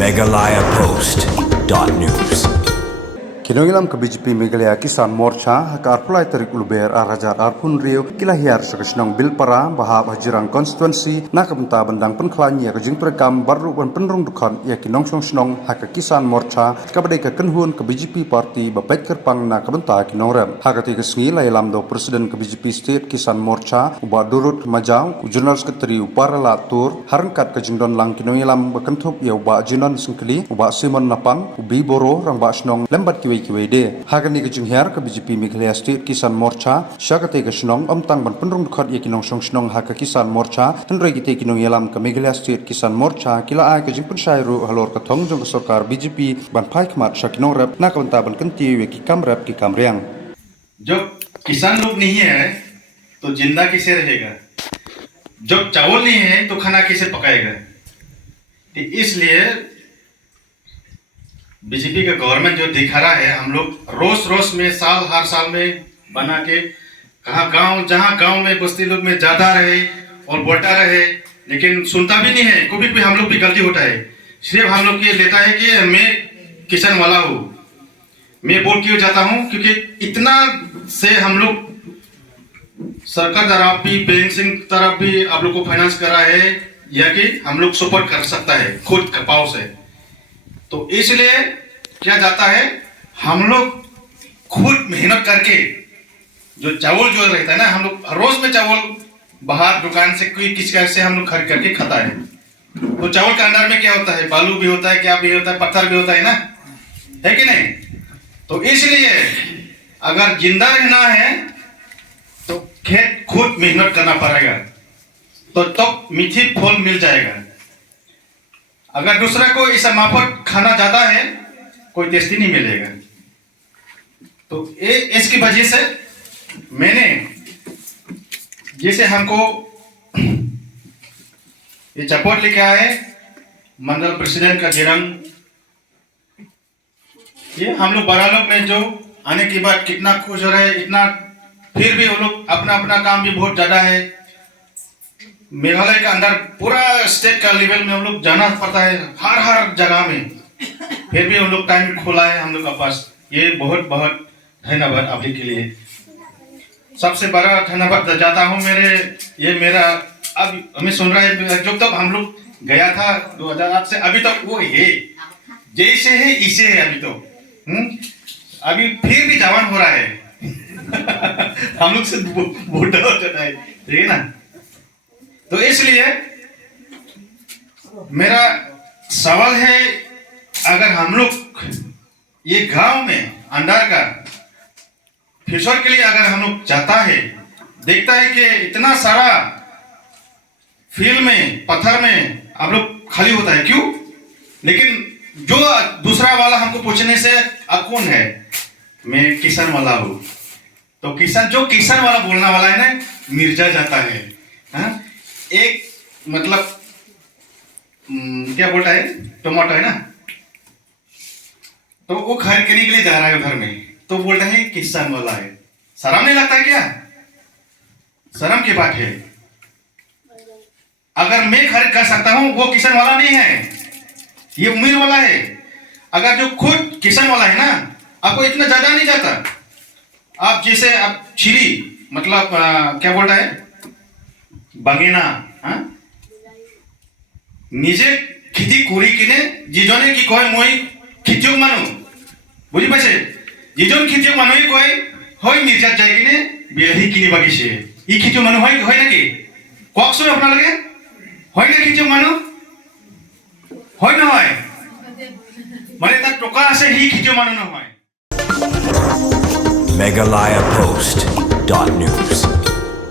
megalayapost.news Kinongilam ke BJP Meghalaya Kisan Morcha hakar pulai tarik uluber arajar arpun rio kilahiyar sekesnong bil para bahab hajirang konstituensi nak benta bendang penklan ya kejing perekam baru ban penrung dukhan ya kinong snong hak Kisan Morcha kabadai ke kenhun ke BJP parti bapek kerpang nak benta kinongrem hakati ke sengi lam do presiden ke BJP state Kisan Morcha uba durut majau general secretary upara latur harangkat ke jingdon lang kinongilam bekentup ya uba jinon sengkeli uba Simon Napang ubi boro rang ba snong lembat kiwede hagani ke jingher ke BJP Meghalaya State Kisan Morcha syakate ke snong omtang ban penrung dukhat ye kinong snong hak Kisan Morcha henroi gite kinong yalam ke Meghalaya State Kisan Morcha kila ai ke jing pensairu halor ke thong jong sarkar BJP ban phai khmat shakinong rep nak banta ban kanti we ki kam rep ki kam riang जब किसान लोग नहीं है तो जिंदा कैसे रहेगा, जब चावल नहीं है तो खाना कैसे पकाएगा। तो इसलिए बीजेपी का गवर्नमेंट जो दिखा रहा है, हम लोग रोज में हर साल में बना के जहाँ गांव में बस्ती लोग में ज्यादा रहे और बोलता रहे, लेकिन सुनता भी नहीं है। कभी हम लोग भी गलती होता है, सिर्फ हम लोग ये लेता है कि मैं किसान वाला हूँ, मैं बोल क्यों जाता हूँ, क्योंकि इतना से हम लोग सरकार तरफ भी बैंकिंग तरफ भी आप लोग को फाइनेंस कर रहा है, या कि हम लोग सपोर्ट कर सकता है खुद कपाव से। तो इसलिए क्या जाता है, हम लोग खुद मेहनत करके जो चावल जो रहता है ना, हम लोग रोज में चावल बाहर दुकान से कोई किसी से हम लोग खरीद करके खाता है। तो चावल के अंदर में क्या होता है, बालू भी होता है, क्या भी होता है, पत्थर भी होता है ना, है कि नहीं। तो इसलिए अगर जिंदा रहना है तो खेत खुद मेहनत करना पड़ेगा, तो मीठी फल मिल जाएगा। अगर दूसरा को ऐसा माफक खाना ज्यादा है, कोई टेस्टी नहीं मिलेगा। तो इसकी वजह से मैंने जैसे हमको ये सपोर्ट लेके आए मंडल प्रेसिडेंट का जिरंग, ये हम लोग बड़ा लोग में जो आने के बाद कितना खुश हो रहे हैं, इतना फिर भी वो लोग अपना अपना काम भी बहुत ज्यादा है। मेघालय का अंदर पूरा स्टेट का लेवल में हम लोग जाना पड़ता है, हर जगह में, फिर भी हम लोग टाइम खोला है हम लोग का पास। ये बहुत बहुत धन्यवाद आप के लिए। सबसे बड़ा धन्यवाद जाता हूँ मेरा अब हमें सुन रहा है, जब तक हम लोग गया था 2008 से अभी तक वो है जैसे है इसे है। अभी तो अभी फिर भी जवान हो रहा है हम लोग से बूढ़ा हो जाता है, ठीक है ना। तो इसलिए मेरा सवाल है, अगर हम लोग ये गांव में अंदर का फ्यूचर के लिए अगर हम लोग चाहता है, देखता है कि इतना सारा फील्ड में पत्थर में आप लोग खाली होता है, क्यों? लेकिन जो दूसरा वाला हमको पूछने से आप कौन है, मैं किसान वाला हूँ। तो जो किसान वाला बोलने वाला है ना, मिर्जा जाता है। एक मतलब क्या बोलता है, टमाटो है ना, तो वो खरीद करने के लिए जा रहा है घर में, तो बोलता है किसान वाला है। शर्म नहीं लगता है क्या? शर्म की बात है। अगर मैं खरीद कर सकता हूं, वो किसान वाला नहीं है, ये उम्मीद वाला है। अगर जो खुद किसान वाला है ना, आपको इतना ज्यादा नहीं जाता। आप जैसे आप छिरी मतलब क्या बोलता है, बागेना निजे खेती करी किने जिजने की कय मैं खेतियक मानु बुझी पाइছে, जिजन खेतियक मानुहे कय হয় মির্জাত যাই কিনে বিলাহী কিনিব গেছে। ই খেতিয়ক মানুহ হয় নাকি? কওকচোন আপোনালোকে, হয় না খেতিয়ক মানুহ? হয় নহয়? মানে তার টকা আছে, সি খেতিয়ক মানুহ নহয়। megalayapost.news